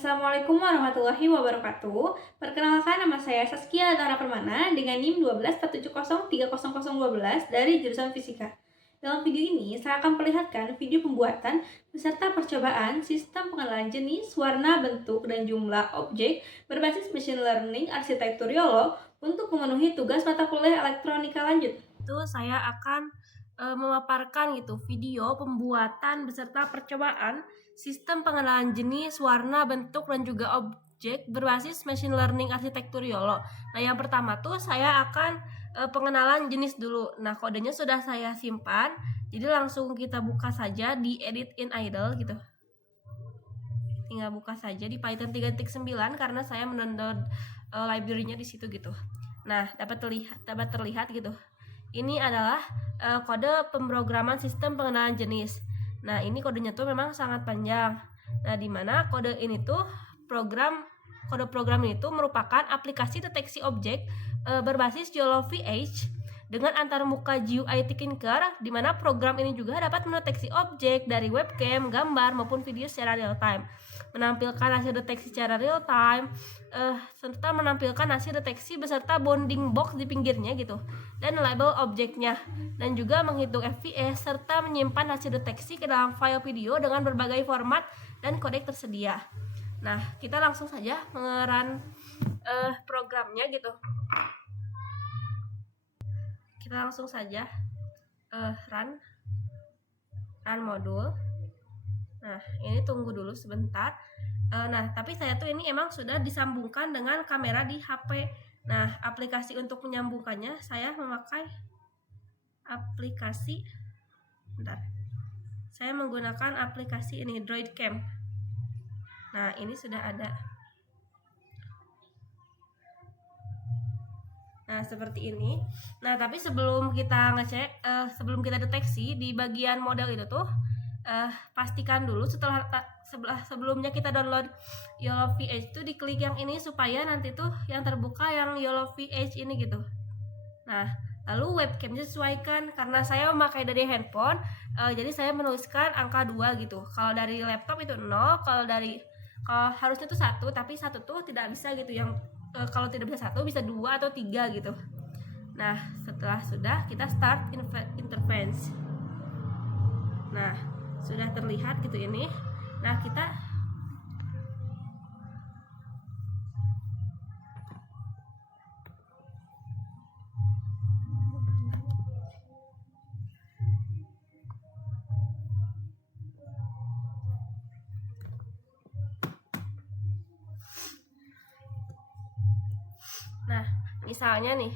Assalamualaikum warahmatullahi wabarakatuh. Perkenalkan, nama saya Saskia Tara Permana dengan NIM 127030012 dari jurusan Fisika. Dalam video ini, saya akan perlihatkan video pembuatan beserta percobaan sistem pengenalan jenis, warna, bentuk, dan jumlah objek berbasis machine learning arsitektur YOLO untuk memenuhi tugas mata kuliah elektronika lanjut. Itu saya akan memaparkan gitu video pembuatan beserta percobaan sistem pengenalan jenis, warna, bentuk, dan juga objek berbasis machine learning arsitektur YOLO. Nah, yang pertama tuh saya akan pengenalan jenis dulu. Nah, kodenya sudah saya simpan, jadi langsung kita buka saja di edit in idle gitu. Tinggal buka saja di Python 3.9 karena saya mendownload library-nya di situ gitu. Nah, dapat terlihat gitu. Ini adalah kode pemrograman sistem pengenalan jenis. Nah, ini kodenya tuh memang sangat panjang. Nah, di mana kode ini tuh kode program ini tuh merupakan aplikasi deteksi objek berbasis YOLO VH dengan antarmuka GUI Tinker, di mana program ini juga dapat mendeteksi objek dari webcam, gambar maupun video secara real time, menampilkan hasil deteksi secara real time, serta menampilkan hasil deteksi beserta bounding box di pinggirnya gitu, dan label objeknya, dan juga menghitung FPS serta menyimpan hasil deteksi ke dalam file video dengan berbagai format dan kodek tersedia. Nah, kita langsung saja mengerun programnya gitu. Kita langsung saja run modul. Nah, ini tunggu dulu sebentar. Nah, tapi saya tuh ini emang sudah disambungkan dengan kamera di HP. Nah, aplikasi untuk menyambungkannya saya memakai aplikasi, saya menggunakan aplikasi ini, DroidCam. Nah, ini sudah ada. Nah, seperti ini. Nah, tapi sebelum kita ngecek, sebelum kita deteksi di bagian model itu tuh, pastikan dulu sebelumnya kita download YOLO VH itu diklik yang ini supaya nanti tuh yang terbuka yang YOLO VH ini gitu. Nah, lalu webcamnya sesuaikan karena saya memakai dari handphone, jadi saya menuliskan angka 2 gitu. Kalau dari laptop itu 0, kalau harusnya tuh 1, tapi 1 tuh tidak bisa gitu. Yang kalau tidak bisa 1 bisa 2 atau 3 gitu. Nah, setelah sudah kita start interface. Nah, sudah terlihat gitu ini. Nah, kita Nah, misalnya nih,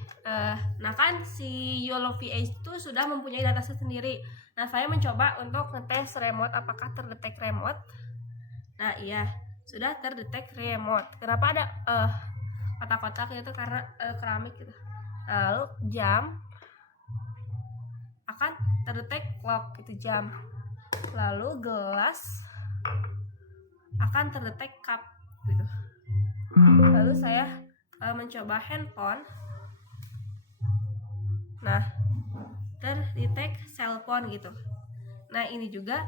nah kan si YOLO VH itu sudah mempunyai dataset sendiri. Nah, saya mencoba untuk ngetes remote apakah terdetek remote. Nah, iya, sudah terdetek remote. Kenapa ada kotak-kotak itu? Karena keramik gitu. Lalu jam akan terdetek clock itu jam. Lalu gelas akan terdetek cup gitu. Lalu saya mencoba handphone. Nah, terdetek cellphone gitu. Nah, ini juga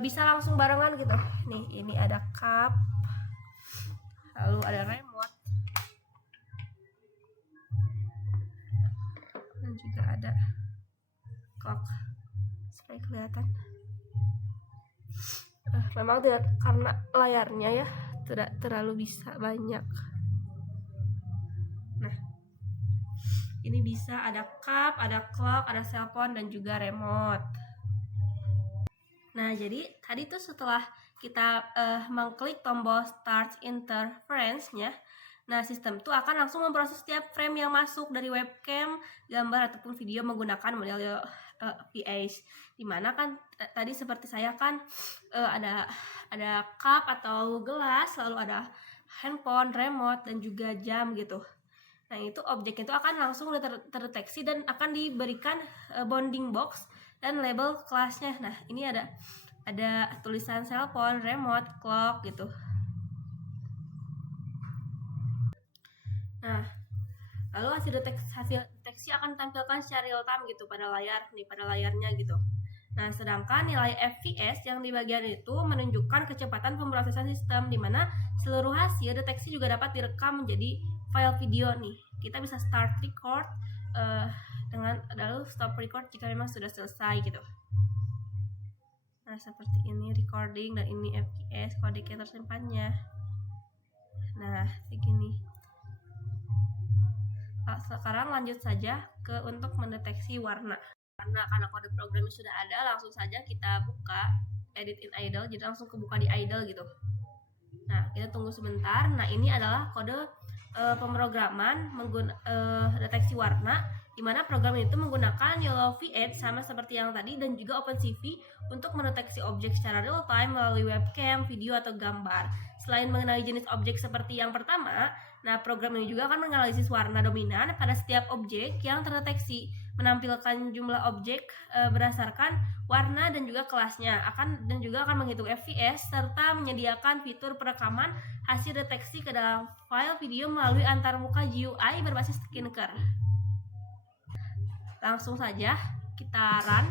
bisa langsung barengan gitu. Nih, ini ada cup, lalu ada remote, dan juga ada clock. Supaya kelihatan. Memang tidak, karena layarnya ya tidak terlalu bisa banyak. Nah, ini bisa ada cup, ada clock, ada cellphone, dan juga remote. Nah, jadi tadi tuh setelah kita mengklik tombol start interference-nya, nah sistem tuh akan langsung memproses setiap frame yang masuk dari webcam, gambar ataupun video menggunakan model VH. Dimana kan tadi seperti saya kan ada cup atau gelas, lalu ada handphone, remote, dan juga jam gitu. Nah, itu objek itu akan langsung terdeteksi dan akan diberikan bounding box dan label kelasnya. Nah, ini ada tulisan cellphone, remote, clock gitu. Nah, lalu hasil deteksi akan tampilkan secara real time gitu pada layarnya gitu. Nah, sedangkan nilai FPS yang di bagian itu menunjukkan kecepatan pemrosesan sistem, di mana seluruh hasil deteksi juga dapat direkam menjadi file video nih. Kita bisa start record dengan lalu stop record jika memang sudah selesai gitu. Nah, seperti ini recording dan ini FPS kodek yang tersimpannya. Nah, begini. Sekarang lanjut saja ke untuk mendeteksi warna. Karena kode programnya sudah ada, langsung saja kita buka edit in idle, jadi langsung kebuka di idle gitu. Nah, kita tunggu sebentar. Nah, ini adalah kode pemrograman deteksi warna, di mana program itu menggunakan YOLO V8 sama seperti yang tadi dan juga OpenCV untuk mendeteksi objek secara real time melalui webcam, video atau gambar. Selain mengenali jenis objek seperti yang pertama, nah program ini juga akan menganalisis warna dominan pada setiap objek yang terdeteksi, menampilkan jumlah objek berdasarkan warna dan juga kelasnya, dan juga akan menghitung FPS serta menyediakan fitur perekaman hasil deteksi ke dalam file video melalui antarmuka GUI berbasis Tkinter. Langsung saja kita run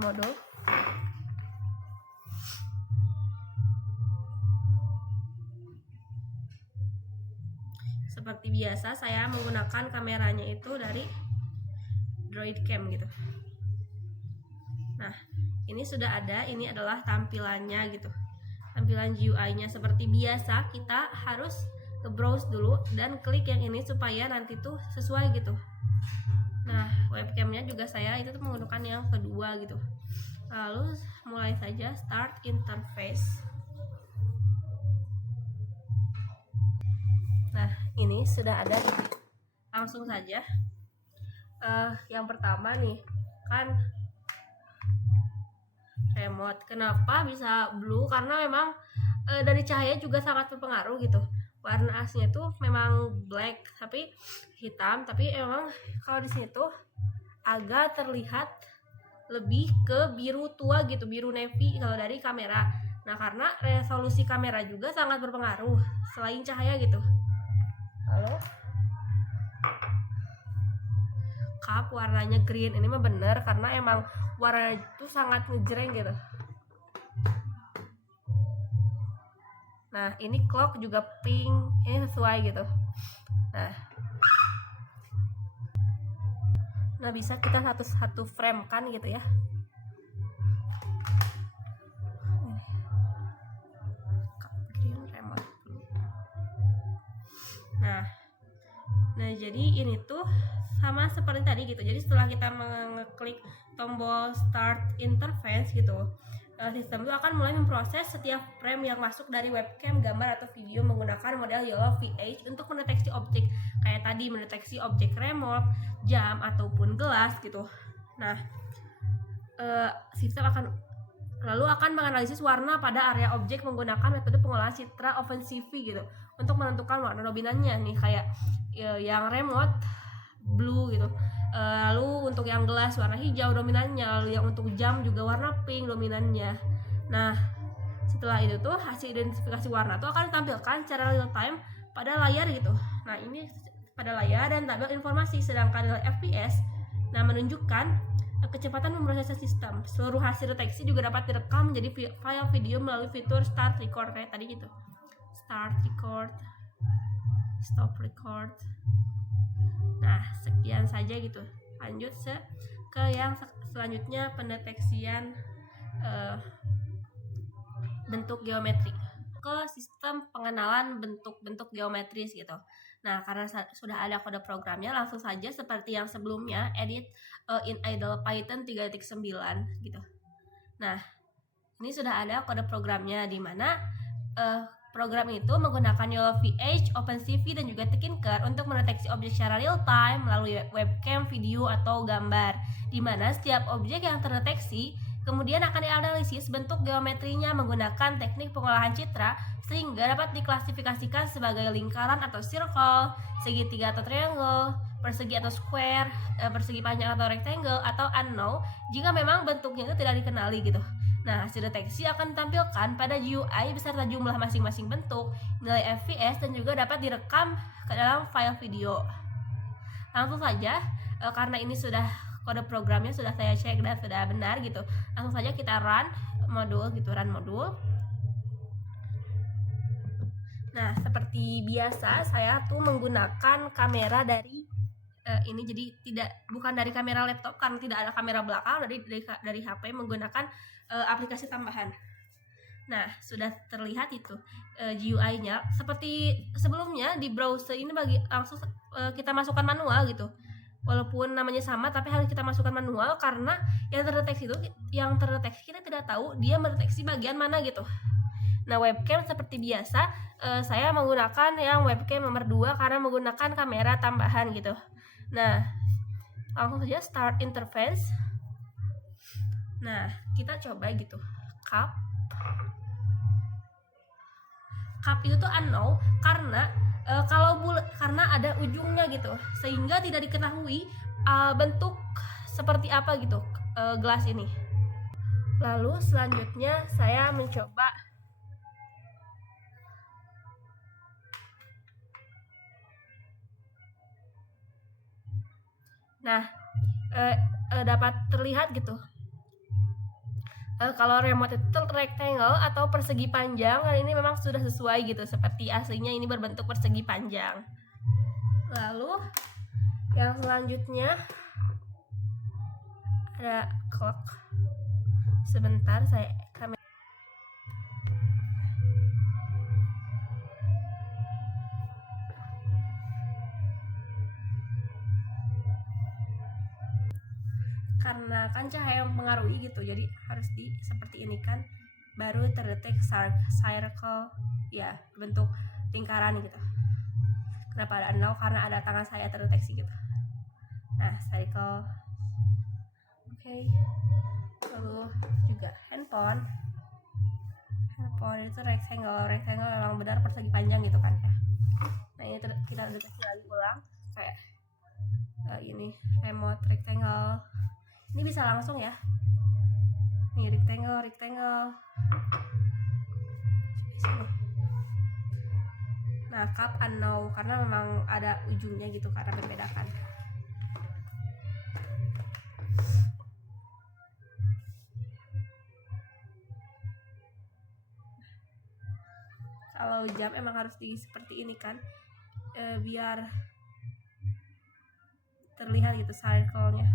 modul. Seperti biasa saya menggunakan kameranya itu dari Droidcam gitu. Nah, ini sudah ada, ini adalah tampilannya gitu. Tampilan GUI-nya seperti biasa, kita harus ke-browse dulu dan klik yang ini supaya nanti tuh sesuai gitu. Nah, webcamnya juga saya itu tuh menggunakan yang kedua gitu. Lalu mulai saja start interface. Nah, ini sudah ada. Langsung saja. Yang pertama nih, kan remote. Kenapa bisa blue? Karena memang dari cahaya juga sangat berpengaruh gitu. Warna aslinya tuh memang black, tapi hitam, tapi emang kalau di sini tuh agak terlihat lebih ke biru tua gitu, biru navy kalau dari kamera. Nah, karena resolusi kamera juga sangat berpengaruh selain cahaya gitu. Halo? Cup warnanya green, ini mah bener karena emang warnanya itu sangat ngejreng gitu. Nah, ini clock juga pink, ini sesuai gitu. Nah bisa kita satu frame kan gitu ya. Nah jadi ini tuh sama seperti tadi gitu. Jadi setelah kita mengeklik tombol start interface gitu, sistem itu akan mulai memproses setiap frame yang masuk dari webcam, gambar atau video menggunakan model YOLO V8 untuk mendeteksi objek kayak tadi, mendeteksi objek remote, jam ataupun gelas gitu. Nah, sistem akan menganalisis warna pada area objek menggunakan metode pengolahan citra OpenCV gitu untuk menentukan warna dominannya nih, kayak yang remote blue gitu. Lalu untuk yang gelas warna hijau dominannya, lalu yang untuk jam juga warna pink dominannya. Nah, setelah itu tuh hasil identifikasi warna tuh akan ditampilkan secara real time pada layar gitu. Nah, ini pada layar dan tabel informasi, sedangkan nilai FPS menunjukkan kecepatan pemrosesan sistem. Seluruh hasil deteksi juga dapat direkam menjadi file video melalui fitur start record kayak tadi gitu. Start record, stop record. Nah, sekian saja gitu. Lanjut ke yang selanjutnya, pendeteksian bentuk geometri. Ke sistem pengenalan bentuk-bentuk geometris gitu. Nah, karena sudah ada kode programnya, langsung saja seperti yang sebelumnya, edit in idle Python 3.9 gitu. Nah, ini sudah ada kode programnya, di mana program itu menggunakan YOLO V8, OpenCV, dan juga Tkinter untuk mendeteksi objek secara real time melalui webcam, video, atau gambar, di mana setiap objek yang terdeteksi kemudian akan dianalisis bentuk geometrinya menggunakan teknik pengolahan citra sehingga dapat diklasifikasikan sebagai lingkaran atau circle, segitiga atau triangle, persegi atau square, persegi panjang atau rectangle, atau unknown jika memang bentuknya itu tidak dikenali gitu. Nah, hasil deteksi akan ditampilkan pada GUI beserta jumlah masing-masing bentuk, nilai FPS, dan juga dapat direkam ke dalam file video. Langsung saja, karena ini sudah kode programnya sudah saya cek dan sudah benar gitu, langsung saja kita run modul gitu, run modul. Nah, seperti biasa saya tuh menggunakan kamera dari ini, jadi bukan dari kamera laptop karena tidak ada kamera belakang, dari HP menggunakan aplikasi tambahan. Nah, sudah terlihat itu GUI-nya seperti sebelumnya di browser ini, langsung kita masukkan manual gitu. Walaupun namanya sama tapi harus kita masukkan manual karena yang terdeteksi kita tidak tahu dia mendeteksi bagian mana gitu. Nah, webcam seperti biasa saya menggunakan yang webcam nomor 2 karena menggunakan kamera tambahan gitu. Nah, langsung saja start interface. Nah, kita coba gitu. Cup itu tuh unknown karena karena ada ujungnya gitu, sehingga tidak diketahui bentuk seperti apa gitu gelas ini. Lalu selanjutnya saya mencoba dapat terlihat gitu. Kalau remote itu rectangle atau persegi panjang, dan ini memang sudah sesuai gitu, seperti aslinya ini berbentuk persegi panjang. Lalu yang selanjutnya ada clock. Sebentar, saya kamera. Karena kan cahaya yang mempengaruhi gitu, jadi harus seperti ini kan, baru terdetek circle ya, bentuk lingkaran gitu. Kenapa ada 0? Karena ada tangan saya terdeteksi gitu. Nah, circle. Oke. Lalu juga handphone itu rectangle memang benar persegi panjang gitu kan ya. Nah, ini kita deteksi lagi ulang kayak ini remote rectangle. Ini bisa langsung ya. Nih rectangle. Sini. Nah, cup unknown karena memang ada ujungnya gitu karena membedakan. Kalau jam emang harus seperti ini kan, biar terlihat gitu circle-nya.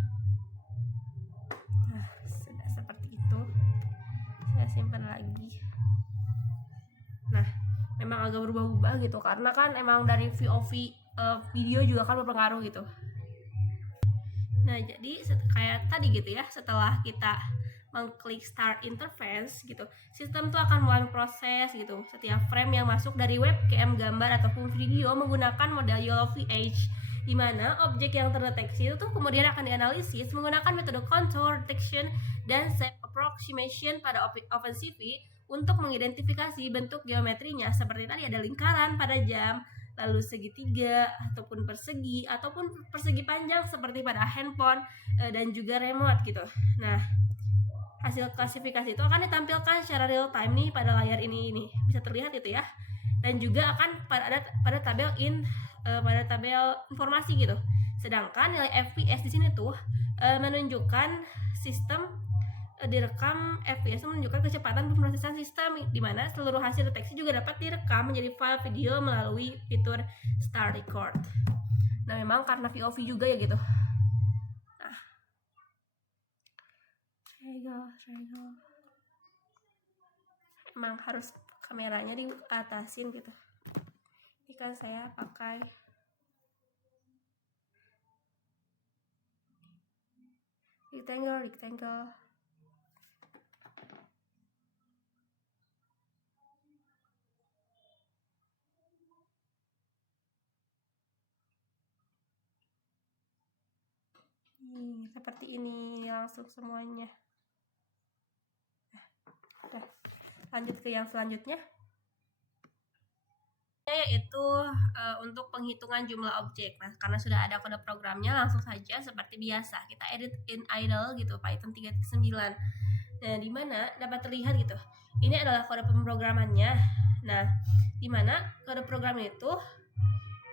Nah, sudah seperti itu. Saya simpan lagi. Nah, memang agak berubah-ubah gitu karena kan emang dari VOV video juga kan berpengaruh gitu. Nah, jadi kayak tadi gitu ya, setelah kita mengklik start interface gitu, sistem tuh akan mulai proses gitu setiap frame yang masuk dari webcam, gambar ataupun video menggunakan model Yellow VH, di mana objek yang terdeteksi itu tuh kemudian akan dianalisis menggunakan metode contour detection dan shape approximation pada OpenCV untuk mengidentifikasi bentuk geometrinya, seperti tadi ada lingkaran pada jam, lalu segitiga ataupun persegi panjang seperti pada handphone dan juga remote gitu. Nah, hasil klasifikasi itu akan ditampilkan secara real time nih pada layar ini bisa terlihat itu ya, dan juga akan pada tabel pada tabel informasi gitu. Sedangkan nilai FPS di sini tuh menunjukkan sistem direkam, FPS menunjukkan kecepatan pemrosesan sistem, di mana seluruh hasil deteksi juga dapat direkam menjadi file video melalui fitur Start Record. Nah, memang karena VOV juga ya gitu. Nah, triangle. Emang harus kameranya diatasin gitu. Ini kan saya pakai rectangle. Seperti ini langsung semuanya. Nah, lanjut ke yang selanjutnya, yaitu untuk penghitungan jumlah objek. Nah, karena sudah ada kode programnya, langsung saja seperti biasa kita edit in idle gitu, Python 3.9. Nah, di mana dapat terlihat gitu, ini adalah kode pemrogramannya. Nah, di mana kode program itu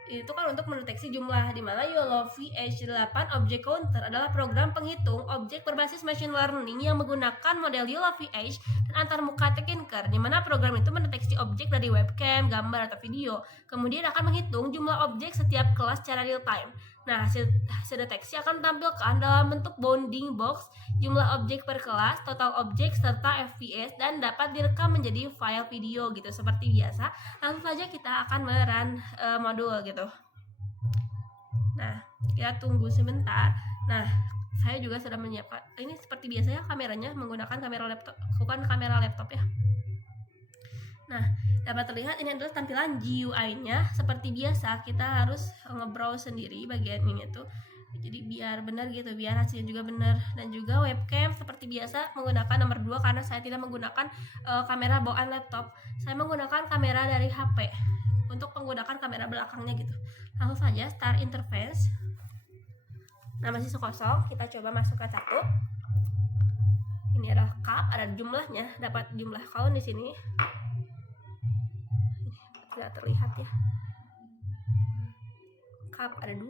itu kan untuk mendeteksi jumlah, di mana YOLO VH8 Object Counter adalah program penghitung objek berbasis machine learning yang menggunakan model YOLO VH dan antarmuka tinker, di mana program itu mendeteksi objek dari webcam, gambar, atau video, kemudian akan menghitung jumlah objek setiap kelas secara real time. Nah, hasil deteksi akan ditampilkan dalam bentuk bounding box, jumlah objek per kelas, total objek, serta FPS, dan dapat direkam menjadi file video gitu. Seperti biasa, langsung saja kita akan merun modul gitu. Nah, kita tunggu sebentar. Nah, saya juga sudah menyiapkan, ini seperti biasanya kameranya menggunakan kamera laptop, bukan kamera laptop ya. Nah, dapat terlihat ini adalah tampilan GUI-nya. Seperti biasa, kita harus nge-browse sendiri bagian ini tuh. Jadi biar benar gitu, biar hasilnya juga benar. Dan juga webcam seperti biasa menggunakan nomor 2 karena saya tidak menggunakan kamera bawaan laptop. Saya menggunakan kamera dari HP untuk menggunakan kamera belakangnya gitu. Langsung saja start interface. Nah, masih kosong, kita coba masuk ke 1. Ini adalah cup, ada jumlahnya, dapat jumlah count di sini. Tidak terlihat ya. Cup ada 2,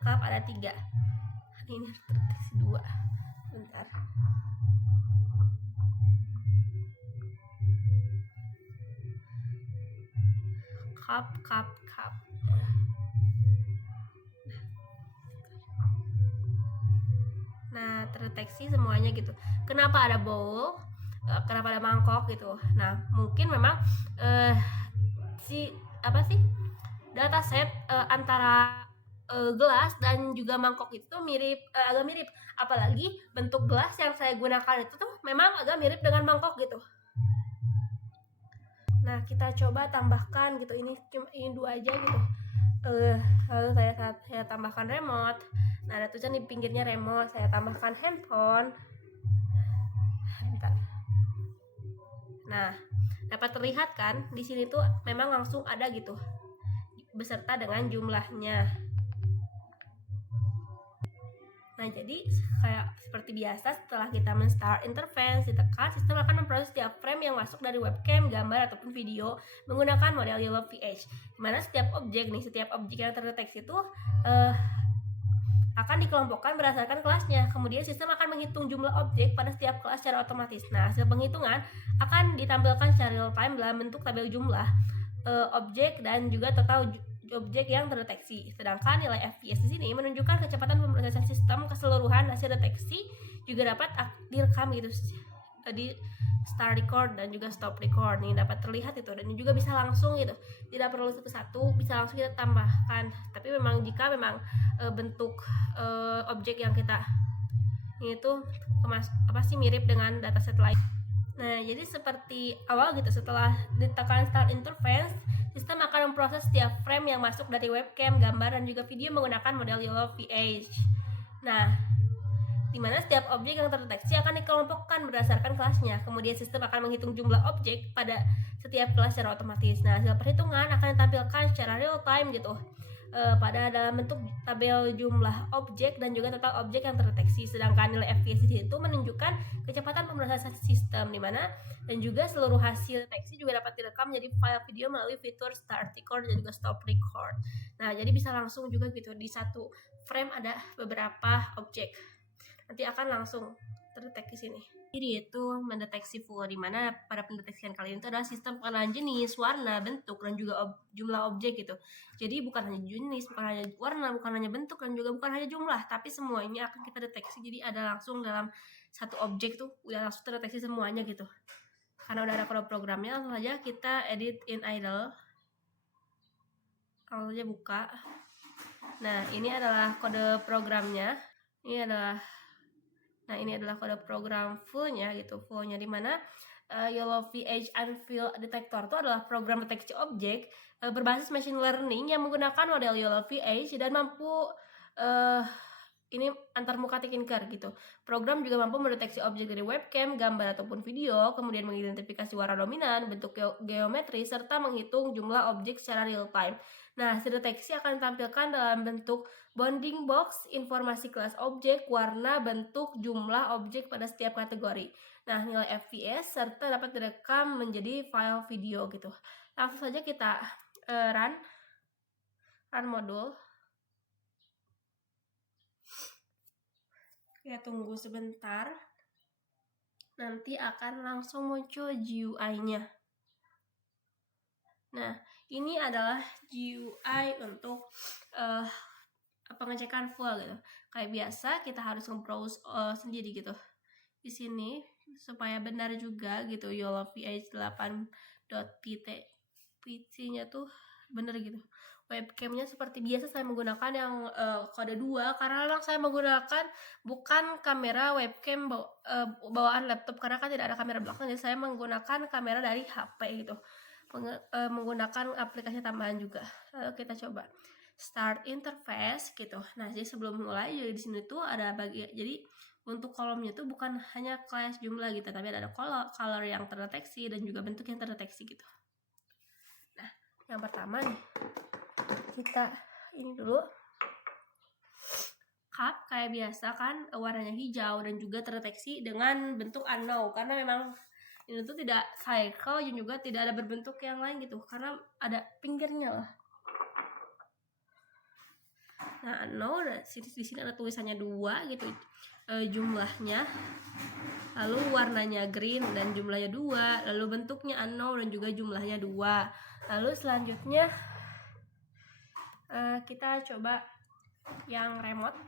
cup ada 3. Ini terdeteksi 2. Bentar. Cup. Nah, terdeteksi semuanya gitu. Kenapa ada bowl? Kenapa ada mangkok gitu? Nah, mungkin memang dataset antara gelas dan juga mangkok itu agak mirip. Apalagi bentuk gelas yang saya gunakan itu tuh memang agak mirip dengan mangkok gitu. Nah, kita coba tambahkan gitu. Ini 2 aja gitu. Lalu saya tambahkan remote. Nah, ada tulisan di pinggirnya remote. Saya tambahkan handphone. Bentar. Nah, dapat terlihat kan di sini tuh memang langsung ada gitu beserta dengan jumlahnya. Nah, jadi kayak seperti biasa, setelah kita men-start interface, ditekan, sistem akan memproses setiap frame yang masuk dari webcam, gambar, ataupun video menggunakan model YOLO VH. Dimana setiap objek yang terdeteksi itu akan dikelompokkan berdasarkan kelasnya. Kemudian sistem akan menghitung jumlah objek pada setiap kelas secara otomatis. Nah, hasil penghitungan akan ditampilkan secara real time dalam bentuk tabel jumlah objek dan juga total objek yang terdeteksi. Sedangkan nilai FPS di sini menunjukkan kecepatan pemrosesan sistem keseluruhan hasil deteksi, juga dapat direkam gitu di start record dan juga stop record. Nih dapat terlihat itu, dan ini juga bisa langsung gitu, tidak perlu satu-satu, bisa langsung kita tambahkan. Tapi memang jika bentuk objek yang kita ini tuh mirip dengan dataset lain. Nah, jadi seperti awal gitu, setelah ditekan start interface, sistem akan memproses setiap frame yang masuk dari webcam, gambar, dan juga video menggunakan model YOLO VH. Nah, di mana setiap objek yang terdeteksi akan dikelompokkan berdasarkan kelasnya. Kemudian sistem akan menghitung jumlah objek pada setiap kelas secara otomatis. Nah, hasil perhitungan akan ditampilkan secara real time gitu, pada dalam bentuk tabel jumlah objek dan juga total objek yang terdeteksi. Sedangkan nilai FPS itu menunjukkan kecepatan pemrosesan sistem, di mana dan juga seluruh hasil deteksi juga dapat direkam menjadi file video melalui fitur start record dan juga stop record. Nah, jadi bisa langsung juga gitu, di satu frame ada beberapa objek. Nanti akan langsung terdeteksi sini. Jadi itu mendeteksi full, di mana pada pendeteksian kali ini itu adalah sistem pengenalan jenis, warna, bentuk, dan juga jumlah objek gitu. Jadi bukan hanya jenis, bukan hanya warna, bukan hanya bentuk, dan juga bukan hanya jumlah, tapi semua ini akan kita deteksi. Jadi ada langsung dalam satu objek tuh udah langsung terdeteksi semuanya gitu. Karena udah ada kode programnya, langsung aja kita edit in idle. Langsung aja buka. Nah, ini adalah kode programnya. Ini adalah kode program fullnya gitu, di mana YOLO VH Unfill Detector itu adalah program deteksi objek berbasis machine learning yang menggunakan model YOLO VH dan mampu ini antarmuka tinker gitu. Program juga mampu mendeteksi objek dari webcam, gambar, ataupun video, kemudian mengidentifikasi warna dominan, bentuk geometri, serta menghitung jumlah objek secara real time. Nah, hasil deteksi akan ditampilkan dalam bentuk bounding box, informasi kelas objek, warna, bentuk, jumlah objek pada setiap kategori. Nah, nilai FPS serta dapat direkam menjadi file video gitu. Langsung saja kita run modul. Kita tunggu sebentar. Nanti akan langsung muncul GUI-nya. Nah, ini adalah GUI untuk pengecekan full gitu. Kayak biasa kita harus nge-browse sendiri gitu. Di sini supaya benar juga gitu YOLOVH8.pt-nya tuh bener gitu. Webcamnya seperti biasa saya menggunakan yang kode 2 karena memang saya menggunakan bukan kamera webcam bawaan laptop karena kan tidak ada kamera belakang, jadi saya menggunakan kamera dari HP gitu. Menggunakan aplikasi tambahan juga. Lalu kita coba start interface gitu. Nah, jadi sebelum mulai jadi di sini tuh ada jadi untuk kolomnya tuh bukan hanya class jumlah gitu, tapi ada color yang terdeteksi dan juga bentuk yang terdeteksi gitu. Nah, yang pertama nih kita ini dulu cup kayak biasa kan warnanya hijau dan juga terdeteksi dengan bentuk unknown karena memang ini tuh tidak cycle dan juga tidak ada berbentuk yang lain gitu karena ada pinggirnya lah. Nah, unknown di sini ada tulisannya 2 gitu jumlahnya. Lalu warnanya green dan jumlahnya 2, lalu bentuknya unknown dan juga jumlahnya 2. Lalu selanjutnya kita coba yang remote.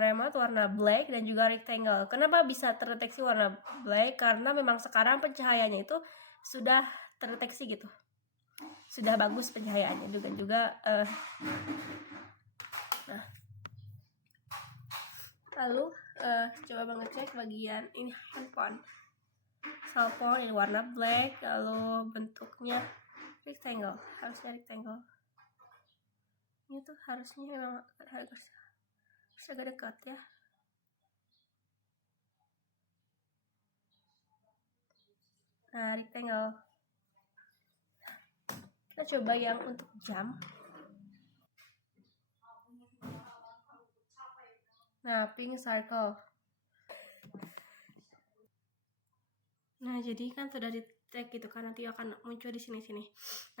Remote warna black dan juga rectangle. Kenapa bisa terdeteksi warna black? Karena memang sekarang pencahayaannya itu sudah terdeteksi gitu. Sudah bagus pencahayaannya juga nah. Lalu coba mengecek bagian ini handphone. Cellphone ini warna black, lalu bentuknya rectangle, harusnya rectangle. Ini tuh harusnya memang harus agak dekat ya. Nah, rectangle. Kita coba yang untuk jam. Nah, pink circle. Nah, jadi kan sudah di tag gitu kan, nanti akan muncul di sini-sini.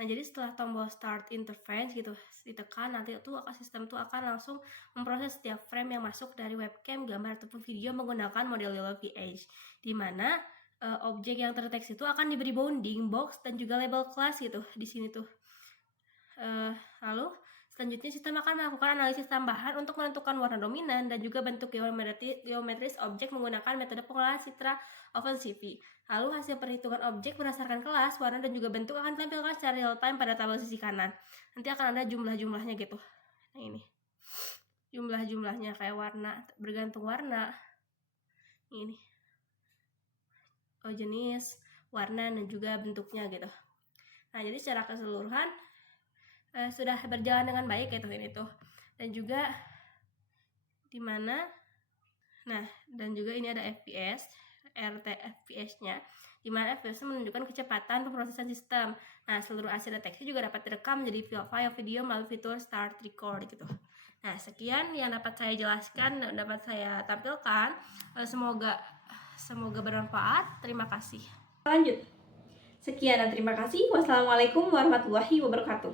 Nah, jadi setelah tombol start interface gitu ditekan, nanti tuh sistem tuh akan langsung memproses setiap frame yang masuk dari webcam, gambar ataupun video menggunakan model YOLOVH, di mana objek yang terdeteksi itu akan diberi bounding box dan juga label class gitu di sini tuh. Lalu selanjutnya sistem akan melakukan analisis tambahan untuk menentukan warna dominan dan juga bentuk geometris objek menggunakan metode pengolahan Citra OpenCV. Lalu hasil perhitungan objek berdasarkan kelas, warna dan juga bentuk akan ditampilkan secara real time pada tabel sisi kanan. Nanti akan ada jumlah-jumlahnya gitu. Nah, ini jumlah-jumlahnya kayak warna, bergantung warna. Ini jenis, warna dan juga bentuknya gitu. Nah, jadi secara keseluruhan sudah berjalan dengan baik ya ini tuh. Dan juga dimana dan juga ini ada FPS, FPS-nya, dimana FPS menunjukkan kecepatan pemrosesan sistem. Nah, seluruh hasil deteksi juga dapat direkam menjadi file video melalui fitur start record gitu. Nah, sekian yang dapat saya jelaskan dan dapat saya tampilkan. Semoga bermanfaat. Terima kasih. Lanjut. Sekian dan terima kasih. Wassalamualaikum warahmatullahi wabarakatuh.